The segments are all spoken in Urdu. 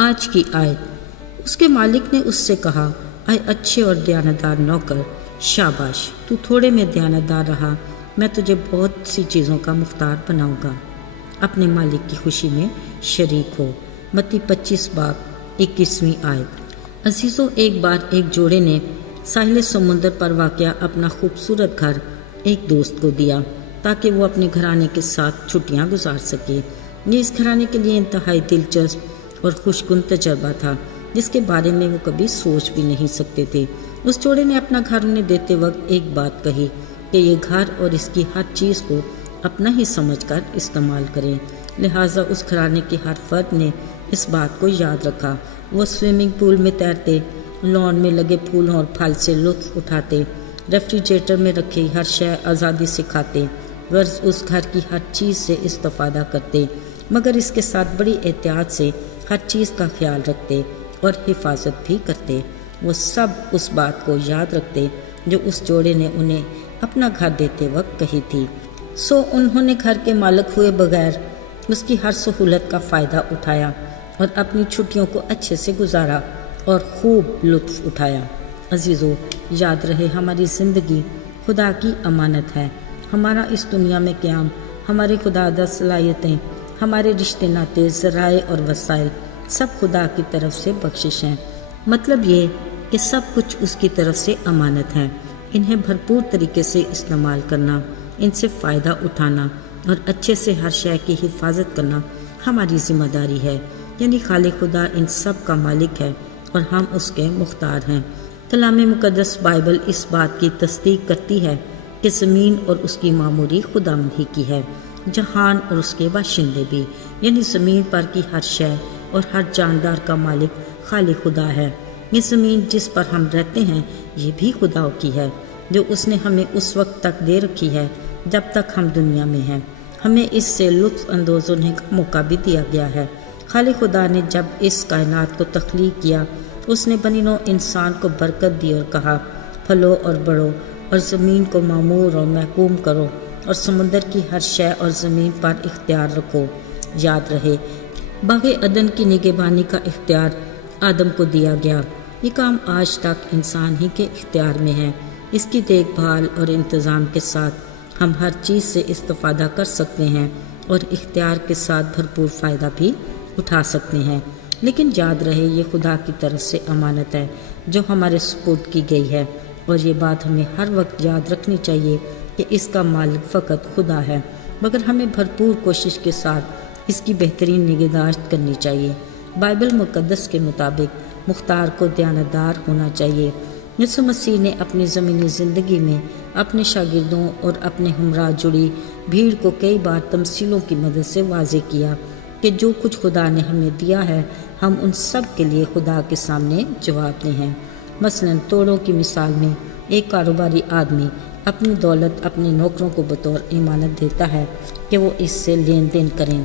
آج کی آیت۔ اس کے مالک نے اس سے کہا، اے اچھے اور دیانتدار نوکر، شاباش، تو تھوڑے میں دیانتدار رہا، میں تجھے بہت سی چیزوں کا مختار بناؤں گا۔ اپنے مالک کی خوشی میں شریک ہو۔ متی 25 باب 21ویں آیت۔ عزیزو، ایک بار ایک جوڑے نے ساحل سمندر پر واقع اپنا خوبصورت گھر ایک دوست کو دیا تاکہ وہ اپنے گھرانے کے ساتھ چھٹیاں گزار سکے۔ یہ اس گھرانے کے لیے انتہائی دلچسپ اور خوشگوار تجربہ تھا جس کے بارے میں وہ کبھی سوچ بھی نہیں سکتے تھے۔ اس جوڑے نے اپنا گھر انہیں دیتے وقت ایک بات کہی کہ یہ گھر اور اس کی ہر چیز کو اپنا ہی سمجھ کر استعمال کریں۔ لہٰذا اس گھرانے کے ہر فرد نے اس بات کو یاد رکھا۔ وہ سوئمنگ پول میں تیرتے، لان میں لگے پھولوں اور پھل سے لطف اٹھاتے، ریفریجریٹر میں رکھی ہر شے آزادی سے کھاتے، غرض اس گھر کی ہر چیز سے استفادہ کرتے، مگر اس کے ساتھ بڑی احتیاط سے ہر چیز کا خیال رکھتے اور حفاظت بھی کرتے۔ وہ سب اس بات کو یاد رکھتے جو اس جوڑے نے انہیں اپنا گھر دیتے وقت کہی تھی۔ سو انہوں نے گھر کے مالک ہوئے بغیر اس کی ہر سہولت کا فائدہ اٹھایا اور اپنی چھٹیوں کو اچھے سے گزارا اور خوب لطف اٹھایا۔ عزیزو، یاد رہے ہماری زندگی خدا کی امانت ہے۔ ہمارا اس دنیا میں قیام، ہمارے خداداد صلاحیتیں، ہمارے رشتے ناطے، ذرائع اور وسائل سب خدا کی طرف سے بخشش ہیں۔ مطلب یہ کہ سب کچھ اس کی طرف سے امانت ہے۔ انہیں بھرپور طریقے سے استعمال کرنا، ان سے فائدہ اٹھانا اور اچھے سے ہر شے کی حفاظت کرنا ہماری ذمہ داری ہے۔ یعنی خالق خدا ان سب کا مالک ہے اور ہم اس کے مختار ہیں۔ کلام مقدس بائبل اس بات کی تصدیق کرتی ہے کہ زمین اور اس کی معموری خداوند ہی کی ہے، جہان اور اس کے باشندے بھی، یعنی زمین پر کی ہر شے اور ہر جاندار کا مالک خالق خدا ہے۔ یہ زمین جس پر ہم رہتے ہیں یہ بھی خدا کی ہے، جو اس نے ہمیں اس وقت تک دے رکھی ہے جب تک ہم دنیا میں ہیں۔ ہمیں اس سے لطف اندوز ہونے کا موقع بھی دیا گیا ہے۔ خالق خدا نے جب اس کائنات کو تخلیق کیا، اس نے بنی نوع انسان کو برکت دی اور کہا، پھلو اور بڑھو اور زمین کو معمور اور محکوم کرو اور سمندر کی ہر شے اور زمین پر اختیار رکھو۔ یاد رہے، باغ عدن کی نگہبانی کا اختیار آدم کو دیا گیا۔ یہ کام آج تک انسان ہی کے اختیار میں ہے۔ اس کی دیکھ بھال اور انتظام کے ساتھ ہم ہر چیز سے استفادہ کر سکتے ہیں اور اختیار کے ساتھ بھرپور فائدہ بھی اٹھا سکتے ہیں۔ لیکن یاد رہے، یہ خدا کی طرف سے امانت ہے جو ہمارے سپرد کی گئی ہے، اور یہ بات ہمیں ہر وقت یاد رکھنی چاہیے کہ اس کا مالک فقط خدا ہے، مگر ہمیں بھرپور کوشش کے ساتھ اس کی بہترین نگہداشت کرنی چاہیے۔ بائبل مقدس کے مطابق مختار کو دیانتدار ہونا چاہیے۔ یسوع مسیح نے اپنی زمینی زندگی میں اپنے شاگردوں اور اپنے ہمراہ جڑی بھیڑ کو کئی بار تمثیلوں کی مدد سے واضح کیا کہ جو کچھ خدا نے ہمیں دیا ہے ہم ان سب کے لیے خدا کے سامنے جواب دہ ہیں۔ مثلاً توڑوں کی مثال میں ایک کاروباری آدمی اپنی دولت اپنے نوکروں کو بطور امانت دیتا ہے کہ وہ اس سے لین دین کریں،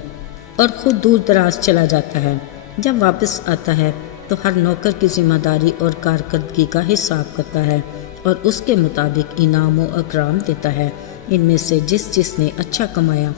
اور خود دور دراز چلا جاتا ہے۔ جب واپس آتا ہے تو ہر نوکر کی ذمہ داری اور کارکردگی کا حساب کرتا ہے اور اس کے مطابق انعام و اکرام دیتا ہے۔ ان میں سے جس نے اچھا کمایا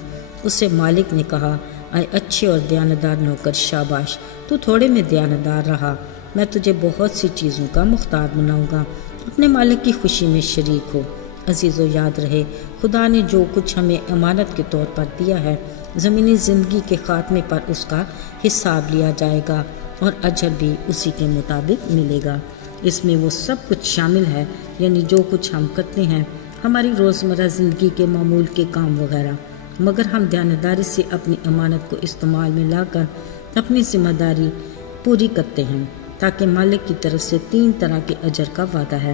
اسے مالک نے کہا، اے اچھے اور دیانتدار نوکر، شاباش، تو تھوڑے میں دیانتدار رہا، میں تجھے بہت سی چیزوں کا مختار بناؤں گا۔ اپنے مالک کی خوشی میں شریک ہو۔ عزیزو، یاد رہے، خدا نے جو کچھ ہمیں امانت کے طور پر دیا ہے، زمینی زندگی کے خاتمے پر اس کا حساب لیا جائے گا اور اجر بھی اسی کے مطابق ملے گا۔ اس میں وہ سب کچھ شامل ہے، یعنی جو کچھ ہم کرتے ہیں، ہماری روزمرہ زندگی کے معمول کے کام وغیرہ، مگر ہم دیانتداری سے اپنی امانت کو استعمال میں لا کر اپنی ذمہ داری پوری کرتے ہیں، تاکہ مالک کی طرف سے 3 طرح کے اجر کا وعدہ ہے۔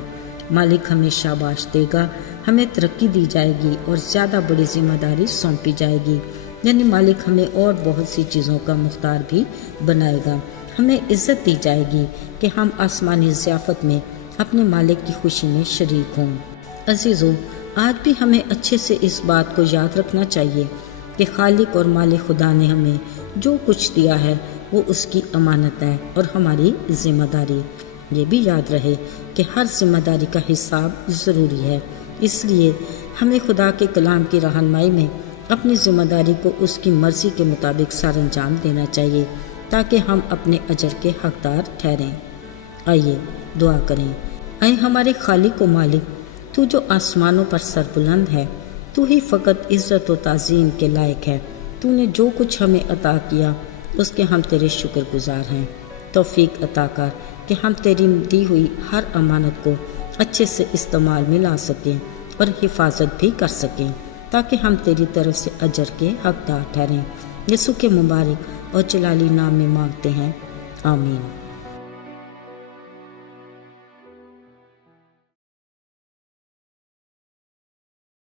مالک ہمیں شاباش دے گا، ہمیں ترقی دی جائے گی اور زیادہ بڑی ذمہ داری سونپی جائے گی، یعنی مالک ہمیں اور بہت سی چیزوں کا مختار بھی بنائے گا۔ ہمیں عزت دی جائے گی کہ ہم آسمانی ضیافت میں اپنے مالک کی خوشی میں شریک ہوں۔ عزیزو، آج بھی ہمیں اچھے سے اس بات کو یاد رکھنا چاہیے کہ خالق اور مالک خدا نے ہمیں جو کچھ دیا ہے وہ اس کی امانت ہے اور ہماری ذمہ داری۔ یہ بھی یاد رہے کہ ہر ذمہ داری کا حساب ضروری ہے، اس لیے ہمیں خدا کے کلام کی رہنمائی میں اپنی ذمہ داری کو اس کی مرضی کے مطابق سر انجام دینا چاہیے۔ تاکہ ہم اپنے اجر کے حقدار ٹھہریں۔ آئیے دعا کریں۔ اے ہمارے خالق و مالک، تو جو آسمانوں پر سربلند ہے، تو ہی فقط عزت و تعظیم کے لائق ہے۔ تو نے جو کچھ ہمیں عطا کیا اس کے ہم تیرے شکر گزار ہیں۔ توفیق عطا کر کہ ہم تیری دی ہوئی ہر امانت کو اچھے سے استعمال میں لا سکیں اور حفاظت بھی کر سکیں، تاکہ ہم تیری طرف سے اجر کے حقدار ٹھہریں۔ یسوع کے مبارک اور جلالی نام میں مانگتے ہیں، آمین۔